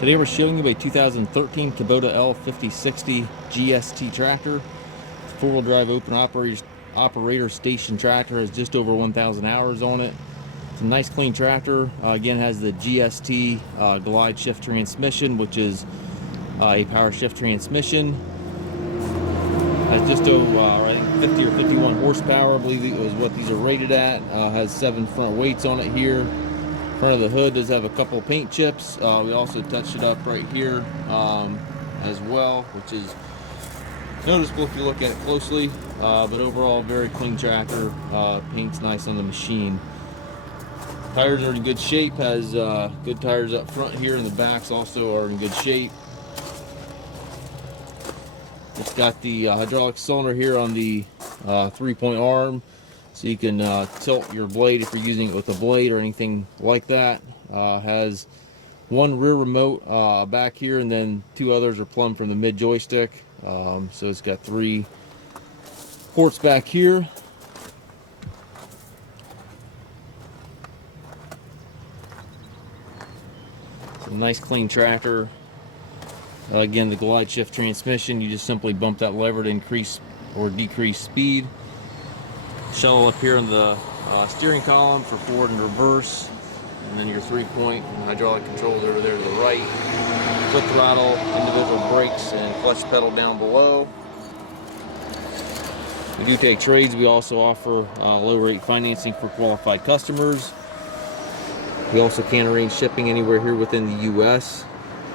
Today we're showing you a 2013 Kubota L5060 GST tractor. Four-wheel drive open operator station tractor, has just over 1,000 hours on it. It's a nice clean tractor. Again, has the GST glide shift transmission, which is a power shift transmission. Has just over I think 50 or 51 horsepower, I believe it was what these are rated at. Has 7 front weights on it here. Front of the hood does have a couple of paint chips. We also touched it up right here as well, which is noticeable if you look at it closely. But overall, very clean tractor. Paint's nice on the machine. Tires are in good shape. Has good tires up front here, and the backs also are in good shape. It's got the hydraulic cylinder here on the 3-point arm, so you can tilt your blade if you're using it with a blade or anything like that. Has one rear remote back here, and then 2 others are plumbed from the mid joystick. So it's got 3 ports back here. It's a nice clean tractor. Again, the glide shift transmission, you just simply bump that lever to increase or decrease speed. Shell up here in the steering column for forward and reverse, and then your 3-point hydraulic controls over there to the right. Foot throttle, individual brakes, and clutch pedal down below. We do take trades. We also offer low rate financing for qualified customers. We also can arrange shipping anywhere here within the U.S.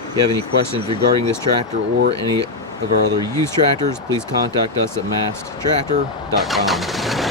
If you have any questions regarding this tractor or any of our other used tractors, please contact us at masttractor.com.